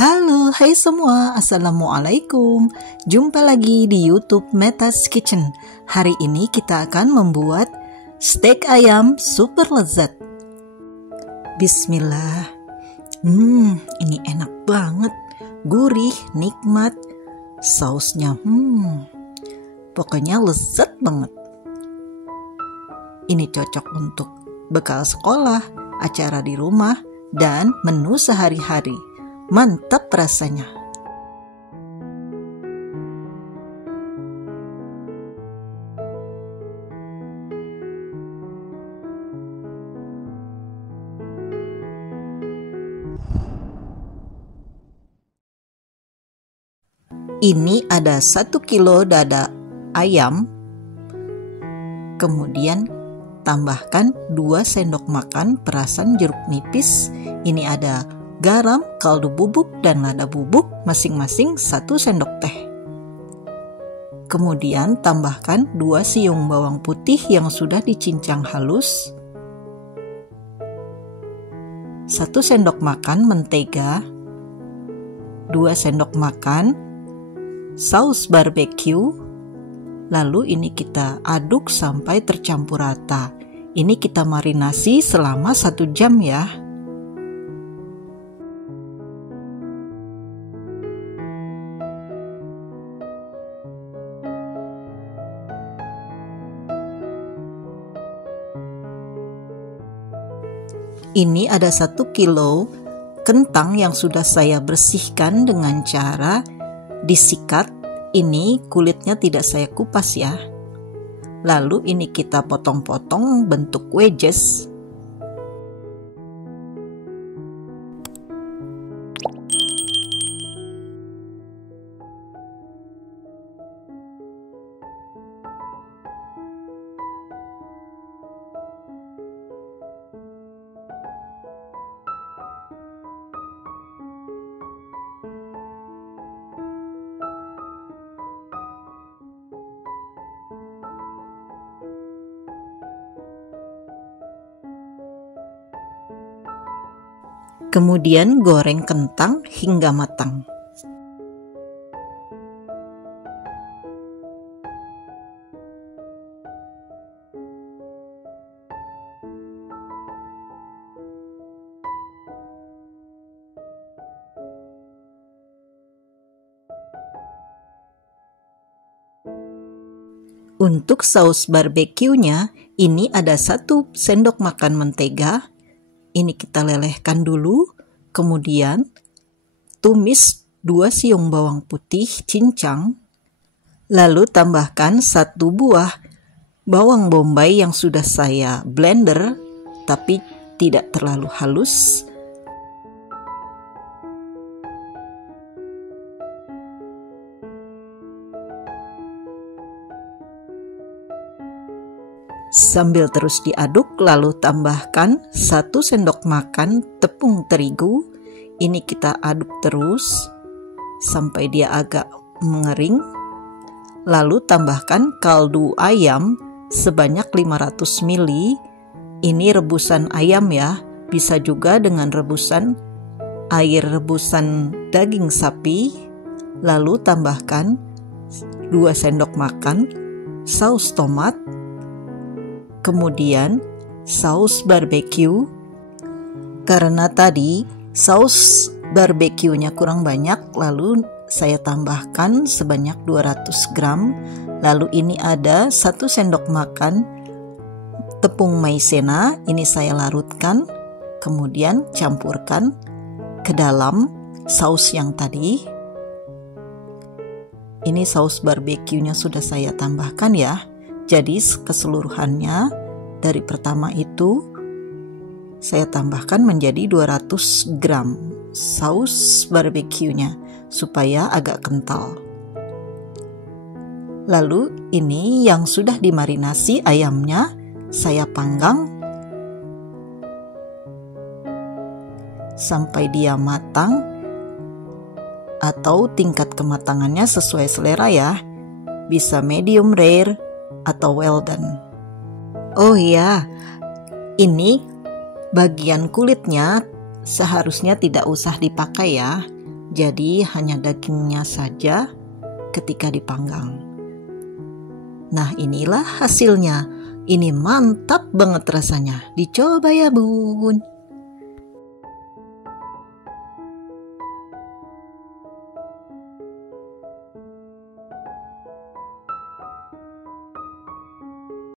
Halo, hai semua, Assalamualaikum. Jumpa lagi di YouTube Meta's Kitchen. Hari ini kita akan membuat steak ayam super lezat. Bismillah. Ini enak banget. Gurih, nikmat. Sausnya, pokoknya lezat banget. Ini cocok untuk bekal sekolah, acara di rumah, dan menu sehari-hari. Mantap rasanya. Ini ada 1 kilo dada ayam. Kemudian tambahkan 2 sendok makan perasan jeruk nipis. Ini ada garam, kaldu bubuk, dan lada bubuk masing-masing 1 sendok teh. Kemudian tambahkan 2 siung bawang putih yang sudah dicincang halus, 1 sendok makan mentega, 2 sendok makan saus barbeque. Lalu ini kita aduk sampai tercampur rata. Ini kita marinasi selama 1 jam ya. Ini ada 1 kilo kentang yang sudah saya bersihkan dengan cara disikat. Ini kulitnya tidak saya kupas ya. Lalu ini kita potong-potong bentuk wedges. Kemudian goreng kentang hingga matang. Untuk saus barbeque-nya, ini ada 1 sendok makan mentega. Ini kita lelehkan dulu, kemudian tumis 2 siung bawang putih cincang, lalu tambahkan 1 buah bawang bombay yang sudah saya blender, tapi tidak terlalu halus. Sambil terus diaduk, lalu tambahkan 1 sendok makan tepung terigu. Ini kita aduk terus sampai dia agak mengering. Lalu tambahkan kaldu ayam sebanyak 500 ml. Ini rebusan ayam ya, bisa juga dengan rebusan air rebusan daging sapi. Lalu tambahkan 2 sendok makan saus tomat. Kemudian saus barbeque. Karena tadi saus barbeque-nya kurang banyak, lalu saya tambahkan sebanyak 200 gram. Lalu ini ada 1 sendok makan tepung maizena. Ini saya larutkan, kemudian campurkan ke dalam saus yang tadi. Ini saus barbeque-nya sudah saya tambahkan ya. Jadi keseluruhannya dari pertama itu saya tambahkan menjadi 200 gram saus barbeque-nya supaya agak kental. Lalu ini yang sudah dimarinasi ayamnya saya panggang sampai dia matang, atau tingkat kematangannya sesuai selera ya. Bisa medium rare atau well done. Oh iya, ini bagian kulitnya seharusnya tidak usah dipakai ya. Jadi hanya dagingnya saja ketika dipanggang. Nah, inilah hasilnya. Ini mantap banget rasanya. Dicoba ya, Bun.